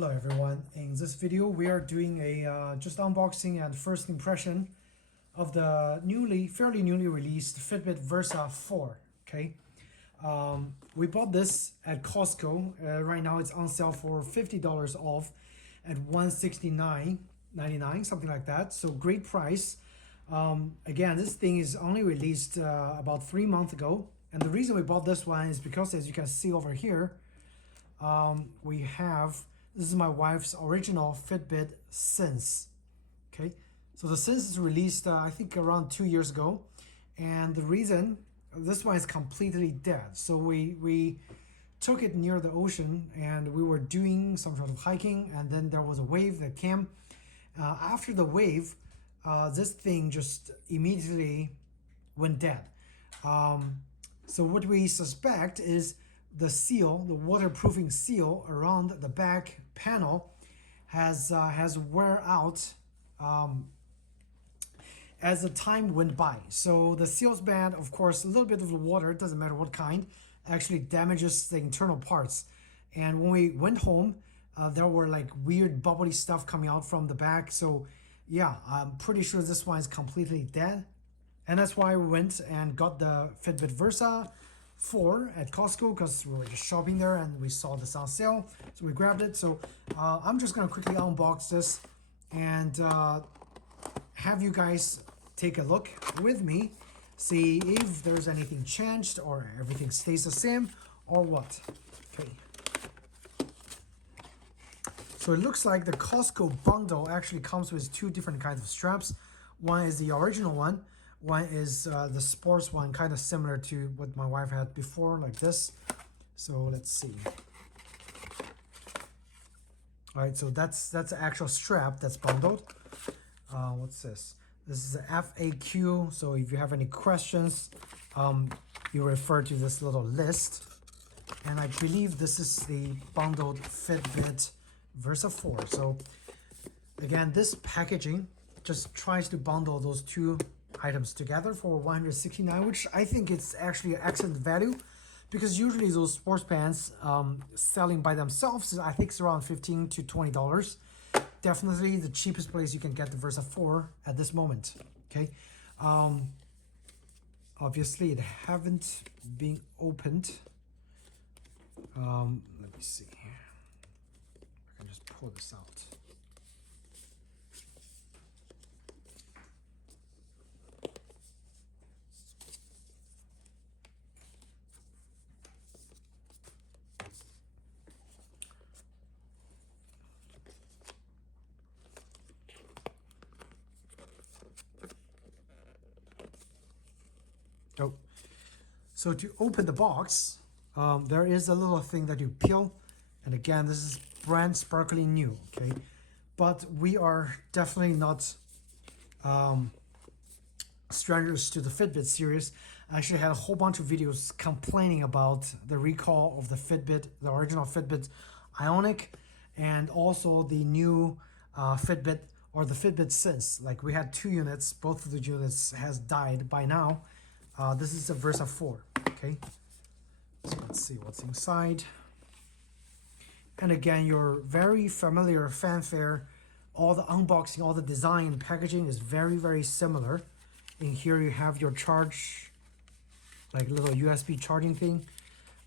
Hello everyone, in this video we are doing a just unboxing and first impression of the fairly newly released Fitbit Versa 4. Okay, we bought this at Costco. Right now it's on sale for $50 off at $169.99, something like that. So great price. Again, this thing is only released about 3 months ago, and the reason we bought this one is because, as you can see over here, we have, this is my wife's original Fitbit Sense. Okay, so the Sense is released I think around 2 years ago, and the reason, this one is completely dead. So we took it near the ocean and we were doing some sort of hiking, and then there was a wave that came. After the wave, this thing just immediately went dead. So what we suspect is the seal, the waterproofing seal around the back panel has wear out as the time went by. So the seal's bad. Of course, a little bit of the water, it doesn't matter what kind, actually damages the internal parts. And when we went home, there were like weird bubbly stuff coming out from the back. So yeah, I'm pretty sure this one is completely dead. And that's why we went and got the Fitbit Versa 4 at Costco, because we were just shopping there and we saw this on sale, so we grabbed it. So I'm just gonna quickly unbox this and have you guys take a look with me, see if there's anything changed or everything stays the same or what. Okay, so it looks like the Costco bundle actually comes with two different kinds of straps. One is the original one is the sports one, kind of similar to what my wife had before, like this. So let's see. All right, so that's the actual strap that's bundled. What's this? This is an FAQ. So if you have any questions, you refer to this little list. And I believe this is the bundled Fitbit Versa 4. So again, this packaging just tries to bundle those two items together for $169, which I think it's actually an excellent value, because usually those sports pants selling by themselves, I think it's around $15 to $20. Definitely the cheapest place you can get the Versa 4 at this moment. Okay, obviously it haven't been opened. Let me see, I can just pull this out. Oh, so to open the box, there is a little thing that you peel, and again, this is brand sparkling new. Okay, but we are definitely not strangers to the Fitbit series. I actually had a whole bunch of videos complaining about the recall of the Fitbit, the original Fitbit Ionic, and also the new Fitbit, or the Fitbit Sense. Like, we had two units, both of the units has died by now. This is the Versa 4. Okay, so let's see what's inside. And again, your very familiar fanfare, all the unboxing, all the design, packaging is very similar. In here you have your charge, like little USB charging thing.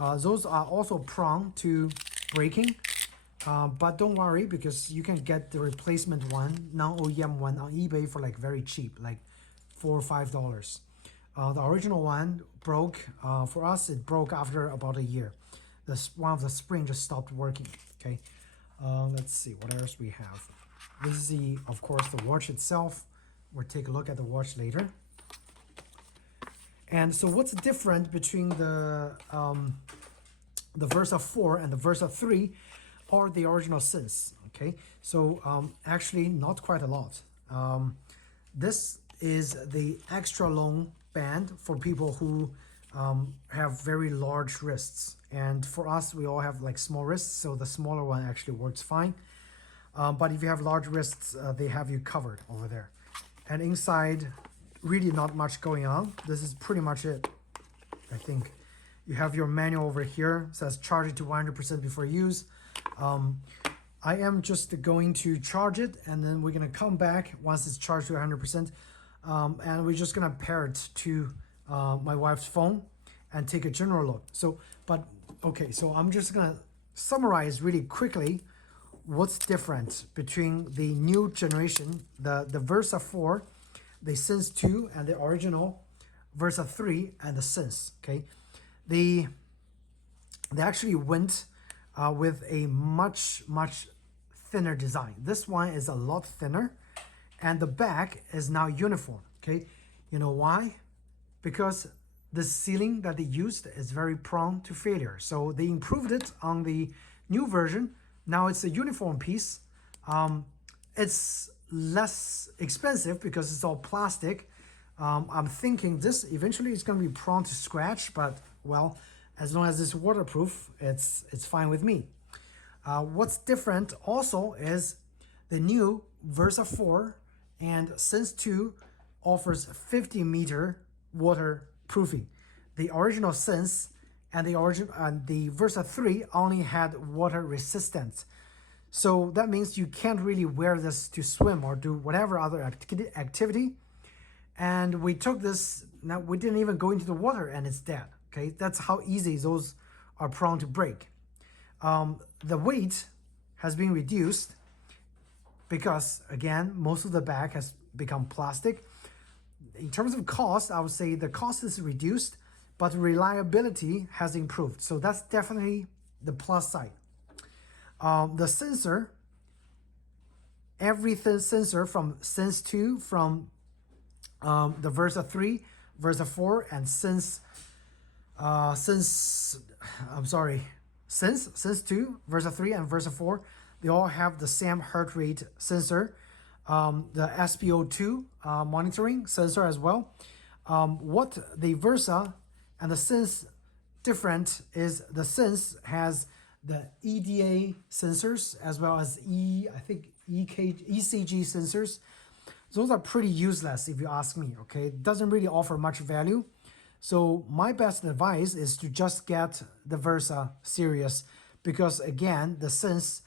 Those are also prone to breaking, but don't worry, because you can get the replacement one, non-OEM one, on eBay for like very cheap, like $4 or $5. The original one broke. For us, it broke after about a year. One of the spring just stopped working. Okay, let's see what else we have. This is of course, the watch itself. We'll take a look at the watch later. And so what's different between the Versa 4 and the Versa 3 or the original Sense? Okay, so actually not quite a lot. This is the extra long band for people who have very large wrists, and for us, we all have like small wrists, so the smaller one actually works fine. But if you have large wrists, they have you covered over there. And inside, really not much going on. This is pretty much it, I think. You have your manual over here. It says charge it to 100% before use. I am just going to charge it, and then we're gonna come back once it's charged to 100%, and we're just gonna pair it to my wife's phone and take a general look. So, but okay, so I'm just gonna summarize really quickly what's different between the new generation, the Versa 4, the Sense 2, and the original Versa 3 and the Sense. Okay, they actually went with a much thinner design. This one is a lot thinner, and the back is now uniform. Okay, you know why? Because the sealing that they used is very prone to failure. So they improved it on the new version. Now it's a uniform piece. It's less expensive because it's all plastic. I'm thinking this eventually is going to be prone to scratch, but well, as long as it's waterproof, it's fine with me. What's different also is the new Versa 4 and Sense 2 offers 50-meter waterproofing. The original Sense and the Versa 3 only had water resistance. So that means you can't really wear this to swim or do whatever other activity. And we took this, now we didn't even go into the water and it's dead. Okay, that's how easy those are prone to break. The weight has been reduced because, again, most of the back has become plastic. In terms of cost, I would say the cost is reduced, but reliability has improved. So that's definitely the plus side. The sensor, every sensor from Sense 2, from the Versa 3, Versa 4, and Sense 2, Versa 3, and Versa 4, they all have the same heart rate sensor, the SpO2 monitoring sensor as well. What the Versa and the Sense different is the Sense has the EDA sensors as well as ECG sensors. Those are pretty useless if you ask me, okay? It doesn't really offer much value. So my best advice is to just get the Versa series because, again, the Sense,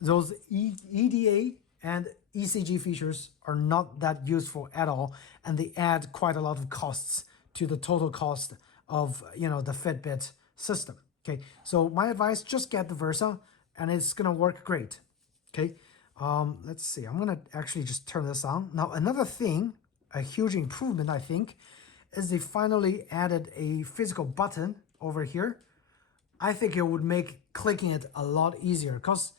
those EDA and ECG features are not that useful at all, and they add quite a lot of costs to the total cost of, you know, the Fitbit system. Okay, so my advice, just get the Versa and it's gonna work great. Okay, let's see, I'm gonna actually just turn this on. Now another thing, a huge improvement I think, is they finally added a physical button over here. I think it would make clicking it a lot easier because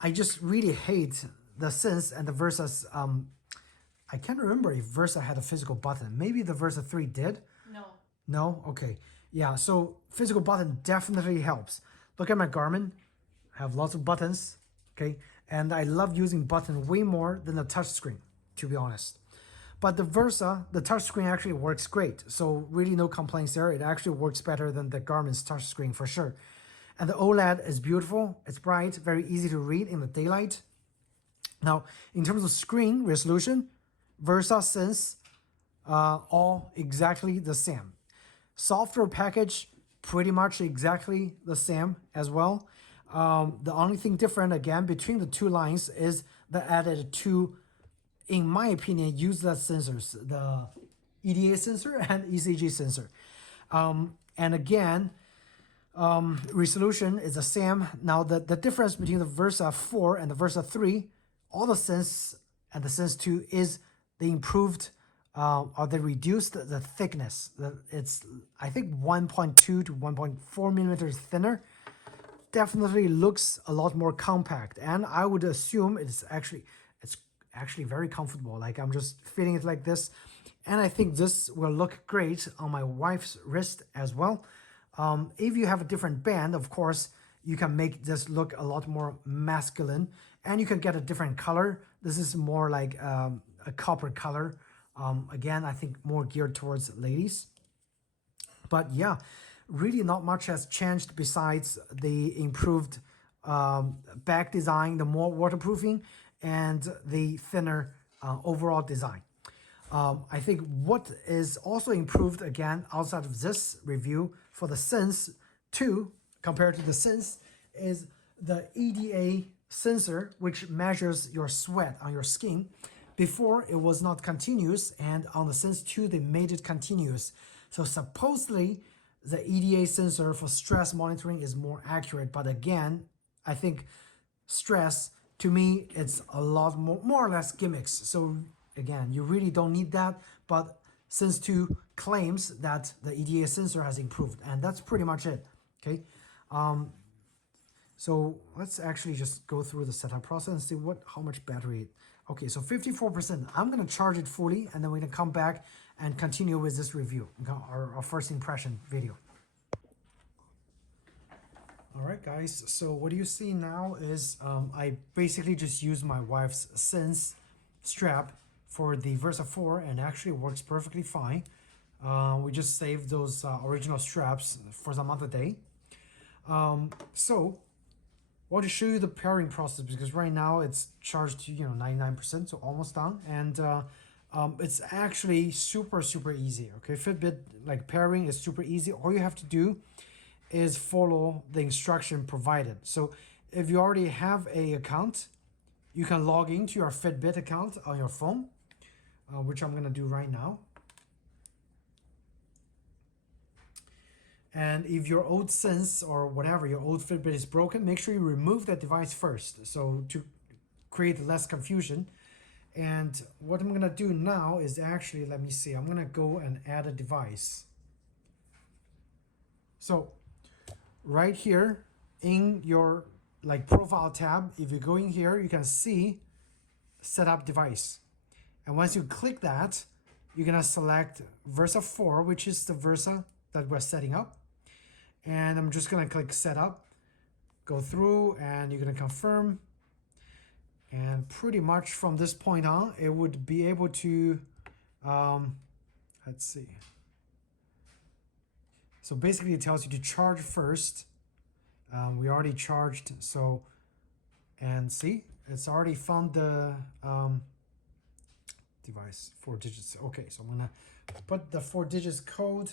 I just really hate the Sense and the Versa's. I can't remember if Versa had a physical button. Maybe the Versa 3 did. No. No? Okay. Yeah, so physical button definitely helps. Look at my Garmin. I have lots of buttons, okay? And I love using button way more than the touchscreen, to be honest. But the Versa, the touchscreen actually works great. So really no complaints there. It actually works better than the Garmin's touchscreen for sure. And the OLED is beautiful. It's bright, very easy to read in the daylight. Now, in terms of screen resolution, Versa, Sense, all exactly the same. Software package, pretty much exactly the same as well. The only thing different, again, between the two lines is the added two, in my opinion, useless sensors, the EDA sensor and ECG sensor. And again, resolution is the same. Now, the difference between the Versa 4 and the Versa 3, all the Sense and the Sense 2 is the improved or they reduced the thickness. It's, I think, 1.2 to 1.4 millimeters thinner. Definitely looks a lot more compact, and I would assume it's actually very comfortable. Like I'm just feeling it like this, and I think this will look great on my wife's wrist as well. If you have a different band, of course, you can make this look a lot more masculine, and you can get a different color. This is more like a copper color. Again, I think more geared towards ladies. But yeah, really not much has changed besides the improved back design, the more waterproofing, and the thinner overall design. I think what is also improved, again, outside of this review for the Sense 2 compared to the Sense is the EDA sensor, which measures your sweat on your skin. Before, it was not continuous, and on the Sense 2, they made it continuous. So supposedly, the EDA sensor for stress monitoring is more accurate. But again, I think stress, to me, it's a lot more or less gimmicks. So again, you really don't need that. But Sense 2 claims that the EDA sensor has improved, and that's pretty much it. Okay. So let's actually just go through the setup process and see how much battery. Okay, so 54%. I'm gonna charge it fully, and then we're gonna come back and continue with this review, our first impression video. All right, guys. So what you see now is I basically just use my wife's Sense strap for the Versa 4, and actually works perfectly fine. We just saved those original straps for some other day. So I want to show you the pairing process, because right now it's charged to 99%, so almost done, and it's actually super easy. Okay, Fitbit like pairing is super easy. All you have to do is follow the instruction provided. So if you already have a account, you can log into your Fitbit account on your phone, which I'm gonna do right now. And if your old Sense or whatever, your old Fitbit is broken, make sure you remove that device first, so to create less confusion. And what I'm gonna do now is actually, let me see, I'm gonna go and add a device. So right here in your profile tab, if you go in here, you can see setup device. And once you click that, you're gonna select Versa 4, which is the Versa that we're setting up. And I'm just gonna click setup, go through, and you're gonna confirm. And pretty much from this point on, it would be able to, let's see. So basically it tells you to charge first. We already charged, so, and see, it's already found the device, 4 digits. Okay, so I'm gonna put the 4 digits code,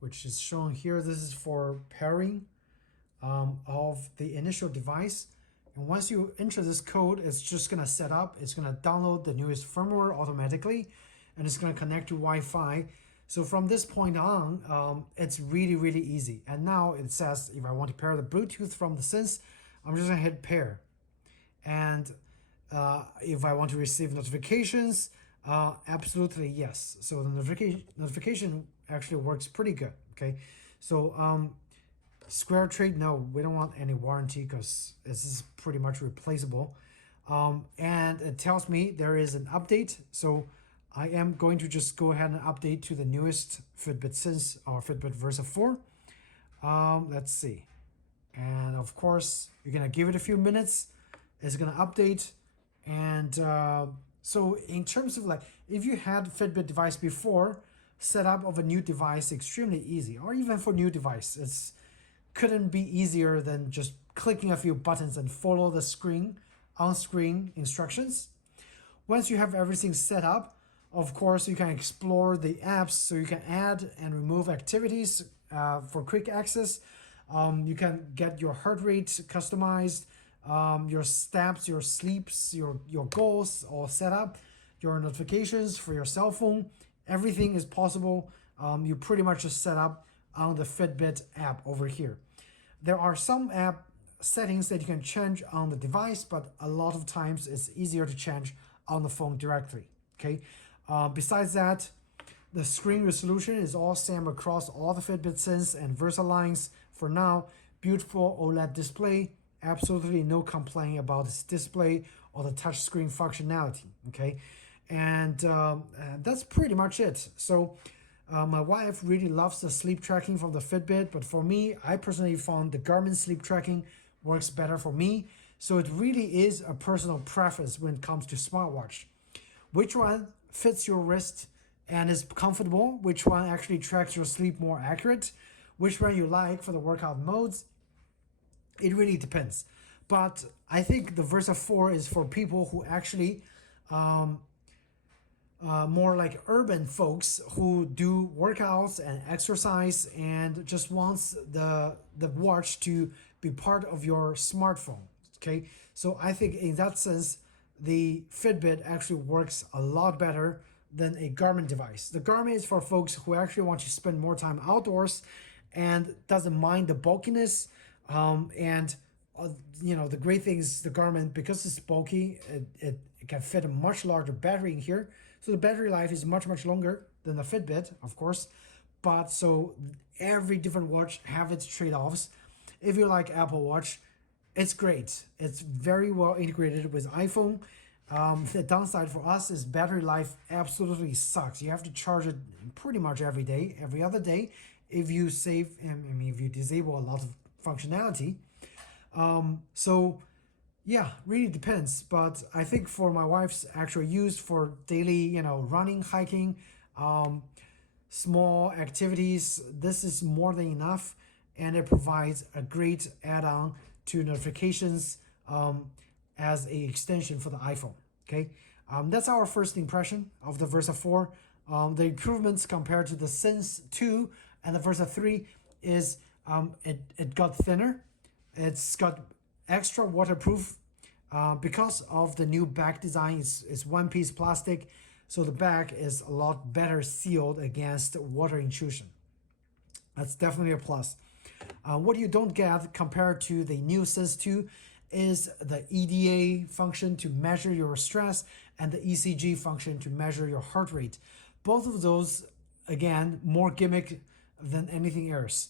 which is shown here. This is for pairing of the initial device. And once you enter this code, it's just gonna set up, it's gonna download the newest firmware automatically, and it's gonna connect to Wi-Fi. So from this point on, it's really easy. And now it says, if I want to pair the Bluetooth from the Sense, I'm just gonna hit pair. And if I want to receive notifications, absolutely yes. So the notification actually works pretty good. Okay, so Square Trade, no, we don't want any warranty because this is pretty much replaceable. And it tells me there is an update, so I am going to just go ahead and update to the newest Fitbit Sense or Fitbit Versa 4. Let's see, and of course you're gonna give it a few minutes. It's gonna update. And so in terms of if you had Fitbit device before, setup of a new device extremely easy, or even for new device, it's couldn't be easier than just clicking a few buttons and follow the on-screen instructions. Once you have everything set up, of course you can explore the apps, so you can add and remove activities for quick access. You can get your heart rate customized, your steps, your sleeps, your goals all set up, your notifications for your cell phone, everything is possible. You pretty much just set up on the Fitbit app over here. There are some app settings that you can change on the device, but a lot of times it's easier to change on the phone directly. Okay. Besides that, the screen resolution is all same across all the Fitbit Sense and Versa lines. For now, beautiful OLED display. Absolutely no complaint about its display or the touchscreen functionality. Okay, and that's pretty much it. So my wife really loves the sleep tracking from the Fitbit, but for me, I personally found the Garmin sleep tracking works better for me. So it really is a personal preference when it comes to smartwatch. Which one fits your wrist and is comfortable? Which one actually tracks your sleep more accurate? Which one you like for the workout modes? It really depends. But I think the Versa 4 is for people who actually more like urban folks who do workouts and exercise and just wants the watch to be part of your smartphone. Okay, so I think in that sense, the Fitbit actually works a lot better than a Garmin device. The Garmin is for folks who actually want to spend more time outdoors and doesn't mind the bulkiness. And you know, the great thing is the Garmin, because it's bulky, it can fit a much larger battery in here. So the battery life is much longer than the Fitbit, of course. But so every different watch have its trade-offs. If you like Apple Watch, it's great. It's very well integrated with iPhone. The downside for us is battery life absolutely sucks. You have to charge it pretty much every day, every other day, if you save, I mean, if you disable a lot of functionality. So yeah, really depends. But I think for my wife's actual use for daily, you know, running, hiking, small activities, this is more than enough, and it provides a great add-on to notifications as a extension for the iPhone. Okay, that's our first impression of the Versa 4. The improvements compared to the Sense 2 and the Versa 3 is it got thinner. It's got extra waterproof because of the new back design. It's one-piece plastic, so the back is a lot better sealed against water intrusion. That's definitely a plus. What you don't get compared to the new Sense 2 is the EDA function to measure your stress and the ECG function to measure your heart rate. Both of those, again, more gimmick than anything else.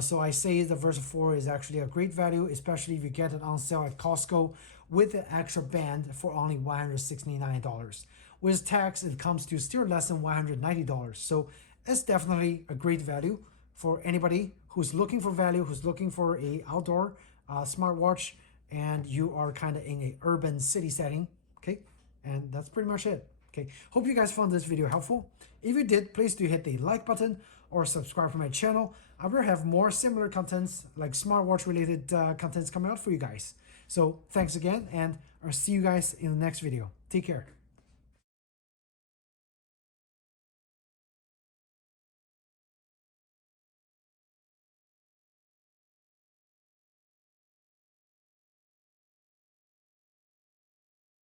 So I say the Versa 4 is actually a great value, especially if you get it on sale at Costco with the extra band for only $169. With tax, it comes to still less than $190. So it's definitely a great value for anybody who's looking for value, who's looking for a outdoor smartwatch, and you are kind of in a urban city setting. Okay, and that's pretty much it. Okay, hope you guys found this video helpful. If you did, please do hit the like button or subscribe to my channel. I will have more similar contents, like smartwatch related contents coming out for you guys. So thanks again, and I'll see you guys in the next video. Take care.